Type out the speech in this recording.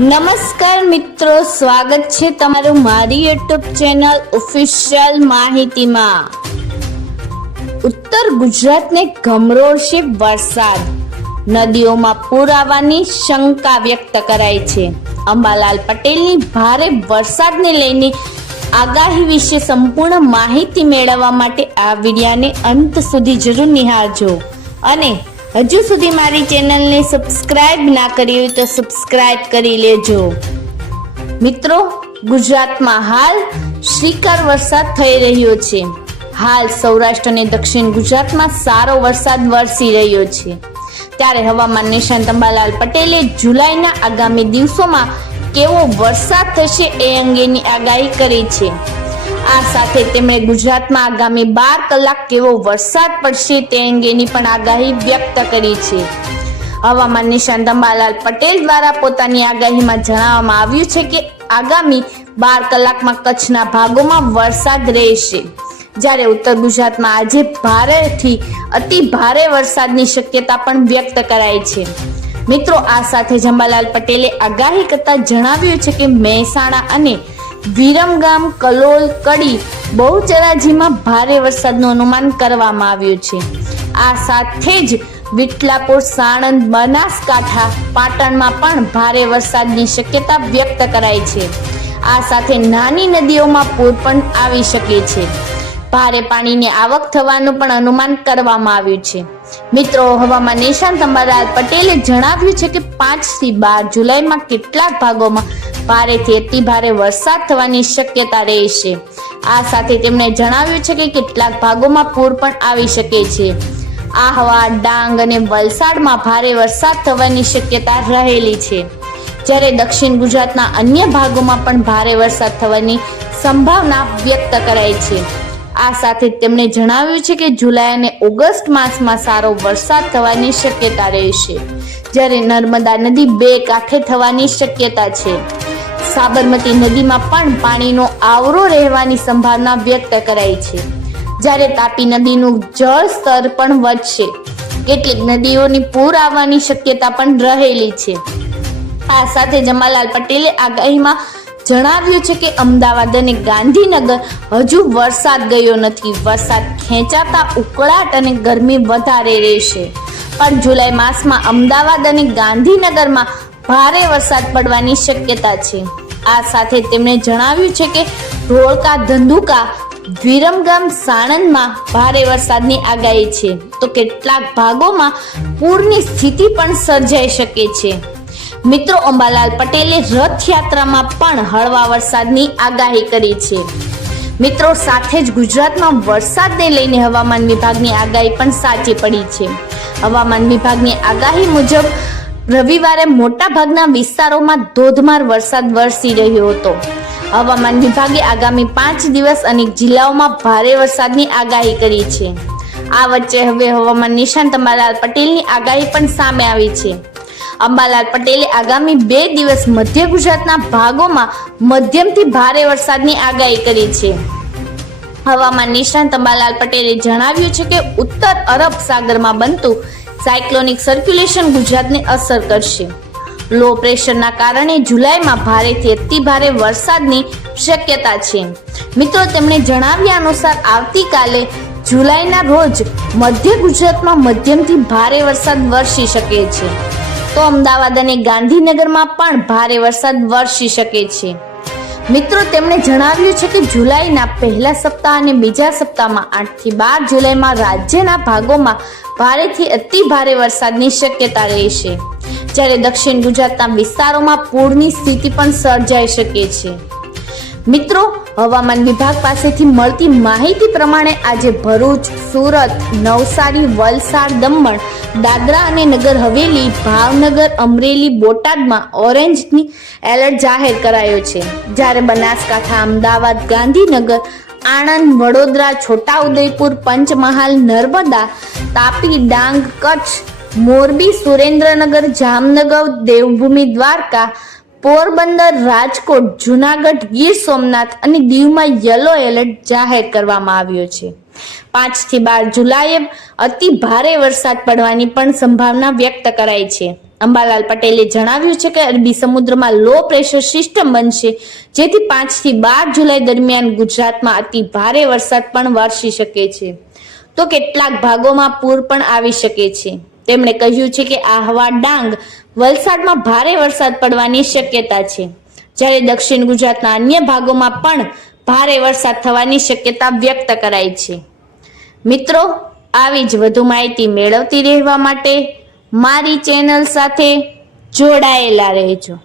નમસ્કાર મિત્રો, સ્વાગત છે તમારું મારી યુટ્યુબ ચેનલ ઓફિશિયલ માહિતીમાં. ઉત્તર ગુજરાતને ગમરોળશે વરસાદ. નદીઓમાં પૂર આવવાની શંકા વ્યક્ત કરાઈ છે. અંબાલાલ પટેલની ભારે વરસાદને લઈને આગાહી વિશે સંપૂર્ણ માહિતી મેળવવા માટે આ વિડિયાને અંત સુધી જરૂર નિહાળજો. અને હજુ સુધી મારી ચેનલને સબસ્ક્રાઇબ ના કરી હોય તો સબસ્ક્રાઇબ કરી લેજો. મિત્રો, ગુજરાતમાં હાલ શ્રીકાર વરસાદ થઈ રહ્યો છે. હાલ સૌરાષ્ટ્ર અને દક્ષિણ ગુજરાતમાં સારો વરસાદ વરસી રહ્યો છે. ત્યારે હવામાન નિષ્ણાંત અંબાલાલ પટેલે જુલાઈના આગામી દિવસોમાં કેવો વરસાદ થશે એ અંગેની આગાહી કરી છે. આ સાથે તેમણે ગુજરાતમાં આગામી બાર કલાક કેવો વરસાદ પડશે તે અંગેની પણ આગાહી વ્યક્ત કરી છે. હવામાન નિષ્ણાંત અંબાલાલ પટેલ દ્વારા પોતાની આગાહીમાં જણાવવામાં આવ્યું છે કે આગામી બાર કલાકમાં કચ્છના ભાગોમાં વરસાદ રહેશે. જ્યારે ઉત્તર ગુજરાતમાં આજે ભારેથી અતિ ભારે વરસાદની શક્યતા પણ વ્યક્ત કરાઈ છે. મિત્રો, આ સાથે જંબાલાલ પટેલે આગાહી કરતા જણાવ્યું છે કે મહેસાણા અને વિરમગામ, કલોલ, કડી બહુચરાજીમાં ભારે વરસાદનું અનુમાન કરવામાં આવ્યું છે. આ સાથે જ વિટલાપુર સાણંદ, બનાસકાંઠા, પાટણમાં પણ ભારે વરસાદની શક્યતા વ્યક્ત કરાઈ છે. આ સાથે નાની નદીઓમાં પૂર પણ આવી શકે છે. ભારે પાણીની આવક થવાનું પણ અનુમાન કરવામાં આવ્યું છે. મિત્રો, હવામાન નિશાંત અંબાલાલ પટેલે જણાવ્યું છે કે પાંચથી બાર જુલાઈમાં કેટલાક ભાગોમાં ભારેથી અતિ ભારે વરસાદ થવાની શક્યતા રહેશે આ સાથે તેમણે જણાવ્યું છે કે કેટલાક ભાગોમાં પૂર પણ આવી શકે છે. આહવા ડાંગ અને વલસાડમાં ભારે વરસાદ થવાની શક્યતા રહેલી છે. જ્યારે દક્ષિણ ગુજરાતના અન્ય ભાગોમાં પણ ભારે વરસાદ થવાની સંભાવના વ્યક્ત કરાઈ છે. આ સાથે તેમણે જણાવ્યું છે કે જુલાઈ અને ઓગસ્ટ માસમાં સારો વરસાદ થવાની શક્યતા રહેશે જ્યારે નર્મદા નદી બે કાંઠે થવાની શક્યતા છે. સાબરમતી નદીમાં પણ પાણીનો આવરો રહેવાની સંભાવના વ્યક્ત કરાઈ છે. જ્યારે તાપી નદીનું જળ સ્તર પણ વધશે કેટલીક નદીઓની પૂર આવવાની શક્યતા પણ રહેલી છે. આ સાથે જમાલાલ પટેલે આગાહીમાં જણાવ્યું છે કે અમદાવાદ અને ગાંધીનગર હજુ વરસાદ ગયો નથી. વરસાદ ખેંચાતા ઉકળાટ અને ગરમી વધારે રહેશે. પણ જુલાઈ માસમાં અમદાવાદ અને ગાંધીનગરમાં ભારે વરસાદ પડવાની શક્યતા છે. આ સાથે તેમણે જણાવ્યું છે કે ધોળકા ધંધુકા વિરમગામ સાણંદમાં ભારે વરસાદની આગાહી છે. તો કેટલાક ભાગોમાં પૂરની સ્થિતિ પણ સર્જાઈ શકે છે. મિત્રો અંબાલાલ પટેલે રથયાત્રામાં પણ હળવા વરસાદની આગાહી કરી છે. મિત્રો સાથે જ ગુજરાતમાં વરસાદને લઈને હવામાન વિભાગની આગાહી પણ સાચી પડી છે. હવામાન વિભાગની આગાહી મુજબ રવિવારે મોટા ભાગના વિસ્તારોમાં ધોધમાર વરસાદ વરસી રહ્યો હતો. હવામાન વિભાગે આગામી પાંચ દિવસ અનેક જિલ્લાઓમાં ભારે વરસાદની આગાહી કરી છે. આ વચ્ચે હવે હવામાન નિશાંત અંબાલાલ પટેલની આગાહી પણ સામે આવી છે. અંબાલાલ પટેલે આગામી બે દિવસ મધ્ય ગુજરાતના ભાગોમાં મધ્યમથી ભારે વરસાદની આગાહી કરી છે. હવામાન નિષ્ણાંત અંબાલાલ પટેલે જણાવ્યું છે કે ઉત્તર અરબ સાગરમાં બનતું સાયક્લોનિક સર્ક્યુલેશન ગુજરાતને અસર કરશે. લો પ્રેશરના કારણે જુલાઈમાં ભારેથી અતિભારે વરસાદની શક્યતા છે. મિત્રો, તેમણે જણાવ્યા અનુસાર આવતીકાલે જુલાઈના રોજ મધ્ય ગુજરાતમાં મધ્યમથી ભારે વરસાદ વરસી શકે છે. તો અમદાવાદ અને ગાંધીનગરમાં પણ ભારે વરસાદ વરસી શકે છે. મિત્રો, તેમણે જણાવ્યું છે કે જુલાઈના પહેલા સપ્તાહ અને બીજા સપ્તાહમાં આઠથી બાર જુલાઈમાં રાજ્યના ભાગોમાં ભારેથી અતિ ભારે વરસાદની શક્યતા રહેશે જ્યારે દક્ષિણ ગુજરાતના વિસ્તારોમાં પૂરની સ્થિતિ પણ સર્જાઈ શકે છે. મિત્રો, હવામાન વિભાગ પાસેથી મળતી માહિતી પ્રમાણે આજે ભરૂચ, સુરત, નવસારી, વલસાડ, દમણ, દાદરા અને નગર હવેલી, ભાવનગર, અમરેલી, બોટાદમાં ઓરેન્જની એલર્ટ જાહેર કરાયો છે. જ્યારે બનાસકાંઠા, અમદાવાદ, ગાંધીનગર, આણંદ, વડોદરા, છોટાઉદેપુર, પંચમહાલ, નર્મદા, તાપી, ડાંગ, કચ્છ, મોરબી, સુરેન્દ્રનગર, જામનગર, દેવભૂમિ, દ્વારકા પોરબંદર, રાજકોટ, જુનાગઢ, ગીર સોમનાથ અને દીવમાં યલો એલર્ટ જાહેર કરવામાં આવ્યો છે. પાંચથી બાર જુલાઈએ અતિ ભારે વરસાદ પડવાની પણ સંભાવના વ્યક્ત કરાઈ છે. અંબાલાલ પટેલે જણાવ્યું છે કે અરબી સમુદ્રમાં લો પ્રેશર સિસ્ટમ બનશે, જેથી પાંચથી બાર જુલાઈ દરમિયાન ગુજરાતમાં અતિ ભારે વરસાદ પણ વરસી શકે છે. તો કેટલાક ભાગોમાં પૂર પણ આવી શકે છે. તેમણે કહ્યું છે કે આહવા ડાંગ વલસાડમાં ભારે વરસાદ પડવાની શક્યતા છે. જ્યારે દક્ષિણ ગુજરાતના અન્ય ભાગોમાં પણ ભારે વરસાદ થવાની શક્યતા વ્યક્ત કરાઈ છે. મિત્રો, આવી જ વધુ માહિતી મેળવતી રહેવા માટે મારી ચેનલ સાથે જોડાયેલા રહેજો.